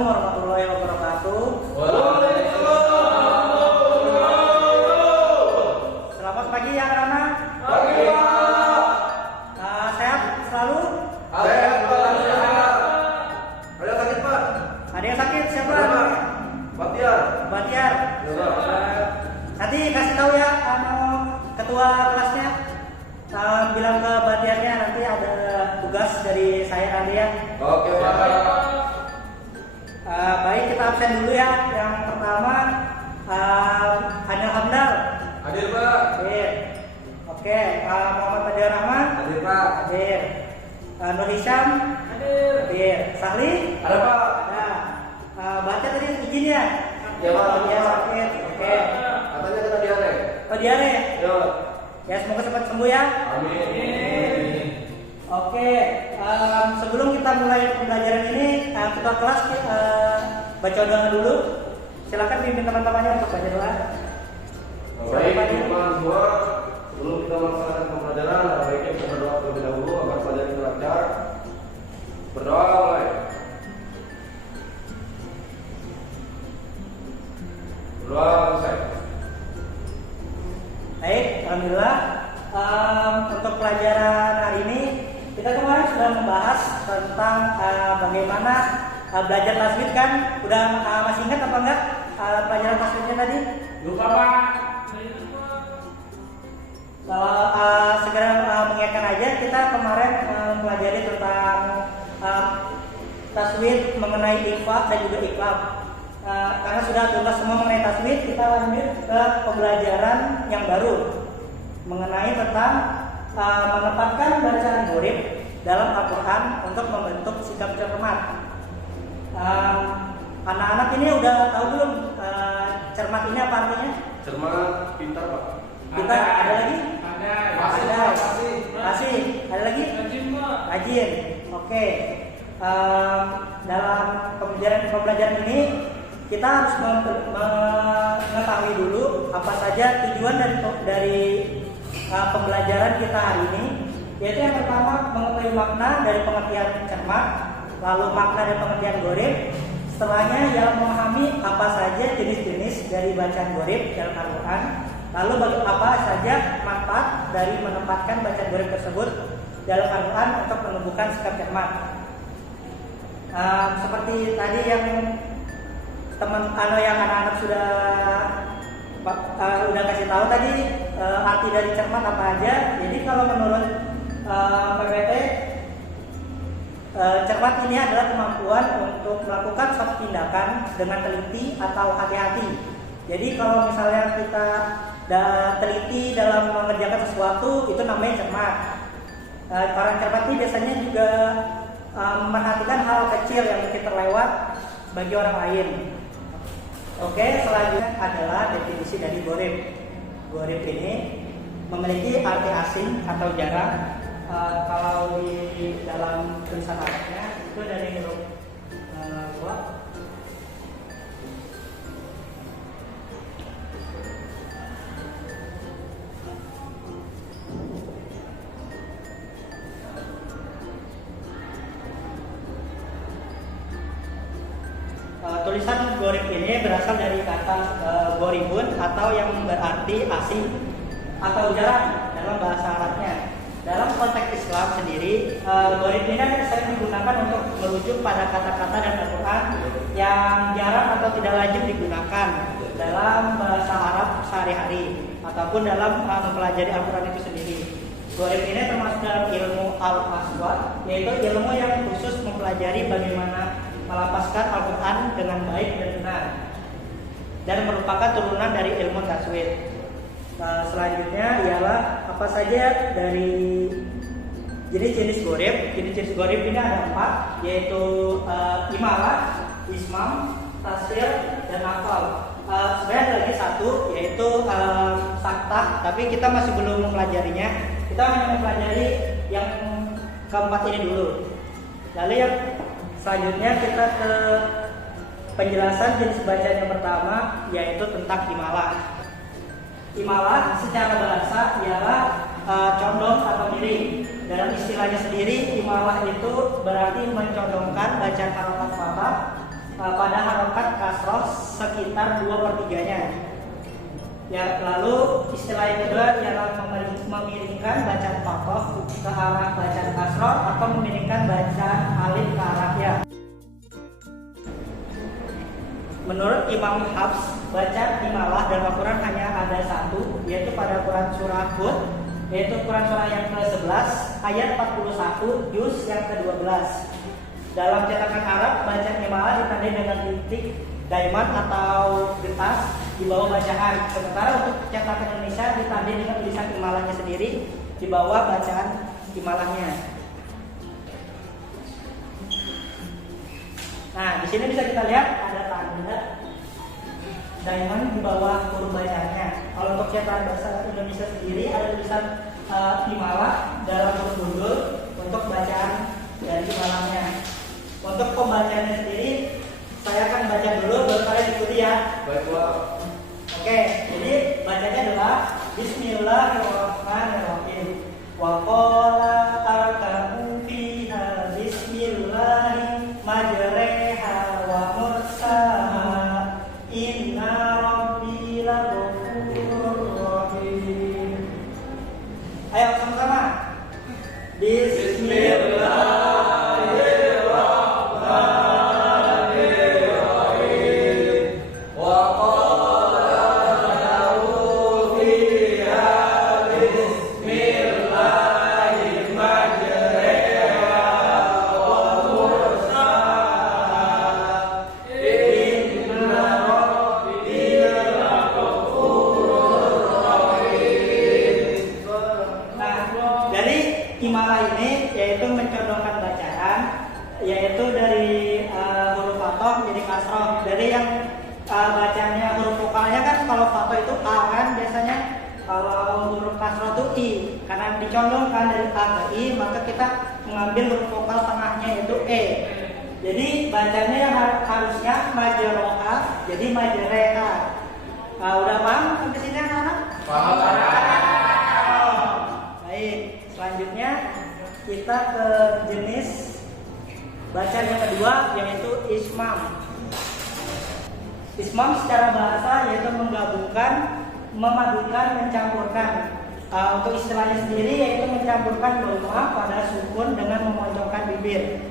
Assalamualaikum warahmatullahi wabarakatuh. Selamat pagi ya anak-anak. Pagi, Pak. Sehat selalu? Sehat, Pak. Sehat. Ada yang sakit, Pak? Ada yang sakit siapa? Batiar. Batiar. Ya, Pak. Nanti kasih tahu ya ketua kelasnya. Bilang ke Batiarnya nanti ada tugas dari saya nanti ya. Oke, Pak. Baik, kita absen dulu ya. Yang pertama Hanil Hamdal. Hadir, Pak. Hadir. Oke, Muhammad Fadil Rahman. Hadir, Pak. Hadir. Nur Hisham. Hadir. Hadir. Sahli. Ada, Pak. Ada. Baca tadi izin ya. Ya, Pak. Dia sakit. Oke. Katanya kena diare. Oh, diare. Ya. Ya, semoga cepat sembuh ya. Amin. Oke, sebelum kita mulai pembelajaran ini, ketua kelas baca doa dulu. Silakan pimpin teman-temannya untuk baca doa. Baik, teman-teman semua, sebelum kita melaksanakan pembelajaran, baiknya kita berdoa terlebih dahulu agar pelajaran itu lancar. Berdoa mulai. Berdoa selesai. Baik, alhamdulillah. Untuk pelajaran hari ini kita kemarin sudah membahas tentang bagaimana belajar tajwid kan. Udah masih ingat apa enggak pelajaran tajwidnya tadi? Lupa, Pak. Kalau segera mengingatkan aja, kita kemarin mempelajari tentang tajwid mengenai ikhfa dan juga iqlab. Karena sudah tuntas semua mengenai tajwid, kita lanjut ke pembelajaran yang baru mengenai tentang menempatkan bacaan gharib dalam Al-Quran untuk membentuk sikap cermat. Anak-anak ini udah tahu belum cermat ini apa artinya? Cermat, pintar, Pak. Kita ada lagi? Fasih. Masih. Ada lagi? Rajin. Oke. Dalam pembelajaran ini kita harus mengetahui dulu apa saja tujuan dari pembelajaran kita hari ini, yaitu yang pertama mengetahui makna dari pengertian cermat, lalu makna dari pengertian gharib. Setelahnya ialah memahami apa saja jenis-jenis dari bacaan gharib dalam Al-Quran, lalu apa saja manfaat dari menempatkan bacaan gharib tersebut dalam Al-Quran untuk menumbuhkan sikap cermat. Seperti tadi yang yang anak-anak sudah kasih tahu tadi arti dari cermat apa aja. Jadi kalau menurut PPT, cermat ini adalah kemampuan untuk melakukan suatu tindakan dengan teliti atau hati-hati. Jadi kalau misalnya kita teliti dalam mengerjakan sesuatu, itu namanya cermat. Orang cermat ini biasanya juga memperhatikan hal kecil yang mungkin terlewat bagi orang lain. Oke, selanjutnya adalah definisi dari gharib. Gharib ini memiliki arti asing atau jarang. Kalau di dalam tulisan Arabnya itu dari huruf gha. Tulisan gharib ini berasal dari kata gharibun atau yang berarti asing atau jarang dalam bahasa Arabnya. Dalam konteks Islam sendiri, gharib ini sering digunakan untuk merujuk pada kata-kata dan Al-Quran yang jarang atau tidak lazim digunakan dalam bahasa Arab sehari-hari ataupun dalam mempelajari Al-Quran itu sendiri. Gharib ini termasuk dalam ilmu al-aswad, yaitu ilmu yang khusus mempelajari bagaimana melapaskan Al-Quran dengan baik dan benar, dan merupakan turunan dari ilmu tajwid. Selanjutnya ialah apa saja dari jenis-jenis gharib. Jenis-jenis gharib ini ada 4, yaitu imalah, ismam, tasir, dan hafal. Sebenarnya ada lagi satu, yaitu saktah, tapi kita masih belum mempelajarinya. Kita hanya mempelajari yang keempat ini dulu. Lalu yang selanjutnya kita ke penjelasan jenis bacaan yang pertama, yaitu tentang imalah. Imalah secara bahasa ialah condong atau miring. Dalam istilahnya sendiri, imalah itu berarti mencondongkan bacaan harokat fathah pada harokat kasroh sekitar 2/3-nya. Ya, lalu istilah yang kedua ialah memiringkan bacaan fathah ke arah bacaan kasroh atau memiringkan bacaan alif ke arah ya. Menurut Imam Hafs, bacaan imalah dalam Al-Quran hanya ada satu, yaitu pada Quran surah Hud, yaitu Quran surah yang ke-11 ayat 41 juz yang ke-12. Dalam cetakan Arab, bacaan imalah ditandai dengan titik diamond atau getas di bawah bacaan. Sementara untuk cetakan Indonesia ditandai dengan tulisan imalahnya sendiri di bawah bacaan imalahnya. Nah, di sini bisa kita lihat ada tanda diamond di bawah huruf bacaannya. Kalau untuk cetakan bahasa Indonesia sendiri ada tulisan imalah dalam huruf gundul untuk bacaan dari imalahnya. Untuk pembacaannya sendiri saya akan baca dulu baru kalian ikuti ya. Baiklah. Oke, jadi bacanya adalah Bismillahirrahmanirrahim. Wa qala arkabu fiha bismillahi majreha wa mursaha inna rabbi laghafurur rahim. Ayo sama-sama. Bismillah. Imalah ini yaitu mencondongkan bacaan, yaitu dari huruf fathah menjadi kasroh. Dari yang bacanya huruf vokalnya kan kalau fathah itu a kan biasanya, kalau huruf kasroh itu i. Karena dicondongkan dari a ke i, maka kita mengambil huruf vokal tengahnya yaitu e. Jadi bacanya yang harusnya majroha jadi majreha. Udah paham sampai sini anak-anak? Paham. Baik. Selanjutnya kita ke jenis bacaan yang kedua yaitu ismam. Ismam secara bahasa yaitu menggabungkan, memadukan, mencampurkan. Untuk istilahnya sendiri yaitu mencampurkan doma pada sukun dengan memoncongkan bibir.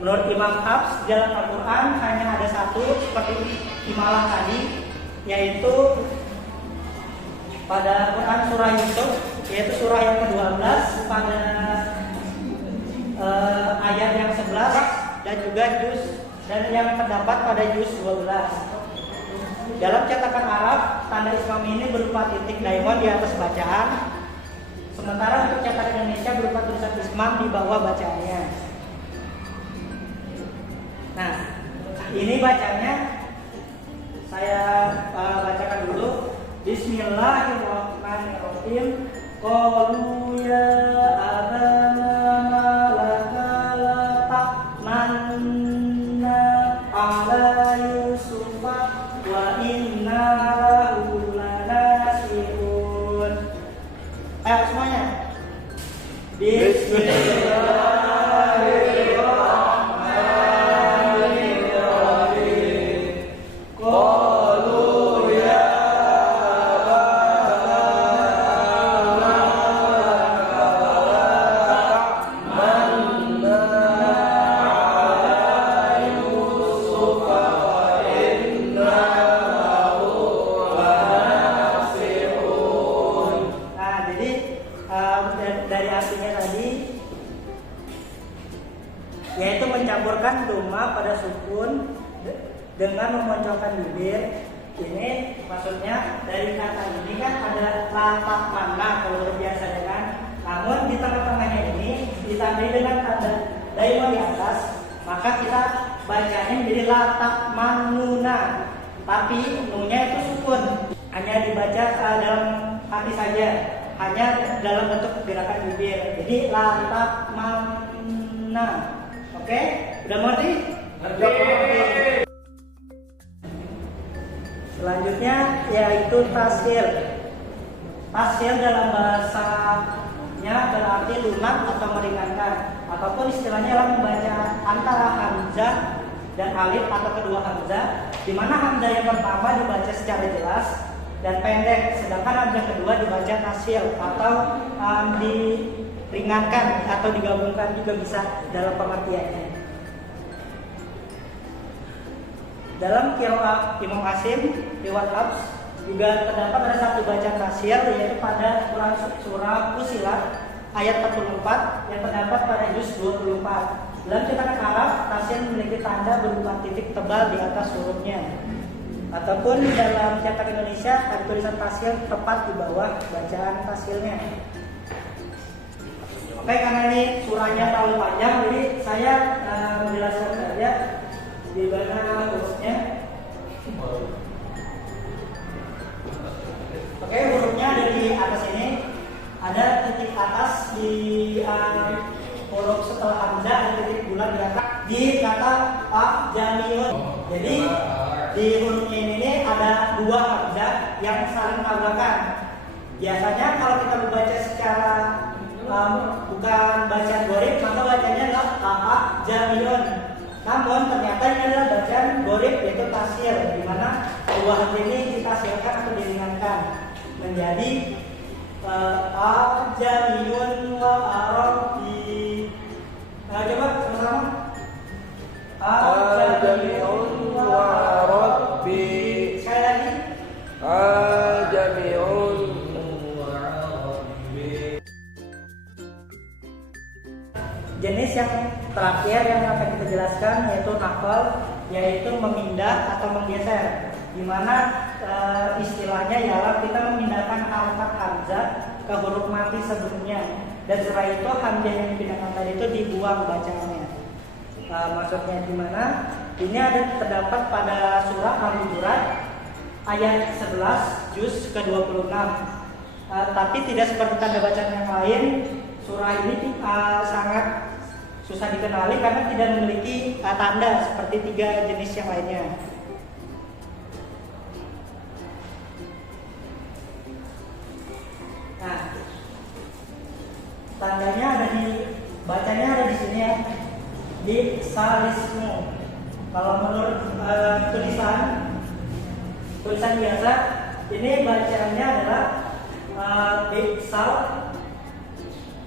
Menurut Imam Hafs, dalam Al-Quran hanya ada satu seperti imalah tadi, yaitu pada Quran surah Yusuf, yaitu surah yang ke-12 pada ayat yang 11 dan juga juz dan yang terdapat pada juz 12. Dalam cetakan Arab, tanda ismam ini berupa titik diamond di atas bacaan, sementara untuk cetakan Indonesia berupa tulisan ismam di bawah bacaannya. Nah, ini bacanya saya bacakan dulu. Bismillahirrahmanirrahim. Qalu ya abana malaka la ta'manna ala yusufa wa inna lahu lanasihun. Ayo semuanya. Bismillah. Dari artinya tadi yaitu mencampurkan doma pada sukun dengan memoncongkan bibir. Ini maksudnya dari kata ini kan ada latak mana kalau biasanya kan, namun di tengah-tengahnya ini ditandai dengan tanda diamond di atas, maka kita bacanya menjadi latak manuna, tapi nunya itu sukun, hanya dibaca dalam hati saja, hanya dalam bentuk gerakan bibir. Jadi latak mana. Oke? Udah mengerti? Ngerti. Selanjutnya yaitu tasyil. Tasyil dalam bahasanya berarti lunak atau meringankan ataupun istilahnya adalah membaca antara hamzah dan alif atau kedua hamzah, di mana hamzah yang pertama dibaca secara jelas dan pendek, sedangkan hamzah kedua dibaca tasil atau diringankan atau digabungkan juga bisa dalam pengertiannya. Dalam qiraah Imam Asim riwayat Hafs juga terdapat ada satu bacaan tasil, yaitu pada Quran surah Fussilat ayat 44 yang terdapat pada juz 24. Dalam cetakan Arab, tasil memiliki tanda berupa titik tebal di atas hurufnya. Ataupun dalam cetak Indonesia ada tulisan tasil tepat di bawah bacaan tasilnya. Oke, karena ini surahnya terlalu panjang, jadi saya menjelaskan saja di mana hurufnya. Oke, hurufnya ada di atas ini. Ada titik atas di huruf setelah hamzah, ada titik bulat di atas di kata jamiun. Jadi di hurufnya ini ada dua hamzah yang saling tabrakan. Biasanya kalau kita membaca secara bukan bacaan gorib, maka bacanya adalah jamiun. Namun ternyata ini adalah bacaan gorib, yaitu tasil, di mana dua hamzah ini ditasilkan atau diringankan menjadi jamiun wa arabi. Coba sama-sama. Jami'un wa rabbi. Sekali lagi. Jami'un wa rabbi. Jenis yang terakhir yang akan kita jelaskan yaitu naqal, yaitu memindah atau menggeser, di mana istilahnya ialah kita memindahkan harokat hamzah ke huruf mati sebelumnya, dan setelah itu hamzah yang dipindahkan tadi itu dibuang bacaannya. Maksudnya di mana? Ini ada terdapat pada surah Al-Hujurat ayat 11 juz ke-26. Tapi tidak seperti tanda bacaan yang lain, surah ini sangat susah dikenali karena tidak memiliki tanda seperti tiga jenis yang lainnya. Nah, tandanya ada di, bacanya ada di sini ya, di salismu. Kalau menurut tulisan biasa, ini bacaannya adalah di sal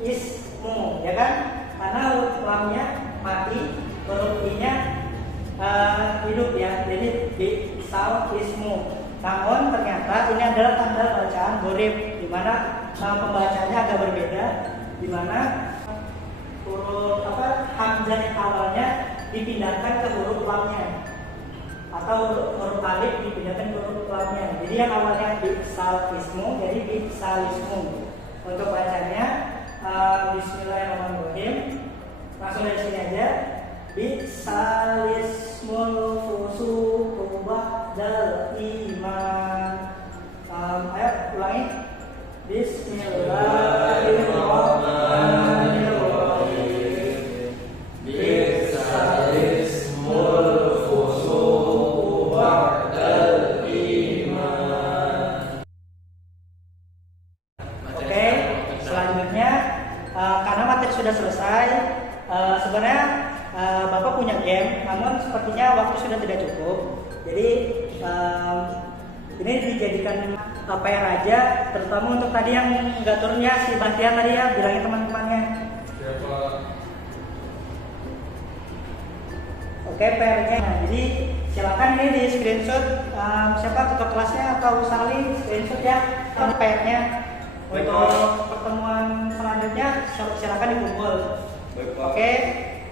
ismu, ya kan? Karena huruf lamnya mati, huruf i-nya hidup ya, jadi di sal ismu. Namun ternyata ini adalah tanda bacaan gorib, di mana pembacaannya agak berbeda, di mana huruf hamzah yang awalnya dipindahkan ke huruf lamnya, atau huruf alif dipindahkan ke huruf lamnya. Jadi yang awalnya bisal ismu jadi bisal ismu. Untuk bacanya Bismillahirrahmanirrahim. Langsung dari sini aja. Bisal ismul fusuqu ba'dal iman. Ayo ulangi. Bismillahirrahmanirrahim. Bisal ismul fusuqu ba'dal iman. Oke, selanjutnya karena materi sudah selesai, sebenarnya Bapak punya game, namun sepertinya waktu sudah tidak cukup. Jadi ini dijadikan PR aja, terutama untuk tadi yang nggak turun ya, si Bastian tadi ya, bilangin teman-temannya. Siapa? Oke, PR-nya. Nah, jadi silakan ini di screenshot, siapa ketua kelasnya atau Sali screenshot ya PR-nya. Untuk pertemuan selanjutnya silakan dikumpul. Oke,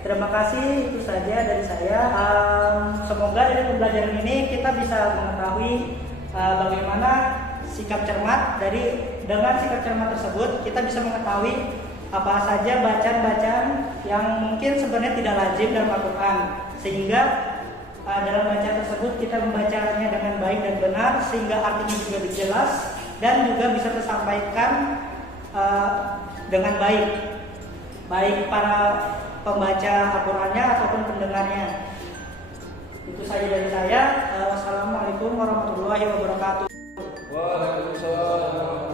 terima kasih, itu saja dari saya. Semoga dari pembelajaran ini kita bisa mengetahui bagaimana sikap cermat. Dengan sikap cermat tersebut kita bisa mengetahui apa saja bacaan-bacaan yang mungkin sebenarnya tidak lazim dalam Al-Quran, sehingga dalam bacaan tersebut kita membacanya dengan baik dan benar, sehingga artinya juga jelas dan juga bisa tersampaikan dengan baik para pembaca Al-Qurannya ataupun pendengarnya. Itu saja dari saya. Wassalamualaikum warahmatullahi wabarakatuh. Waalaikumsalam.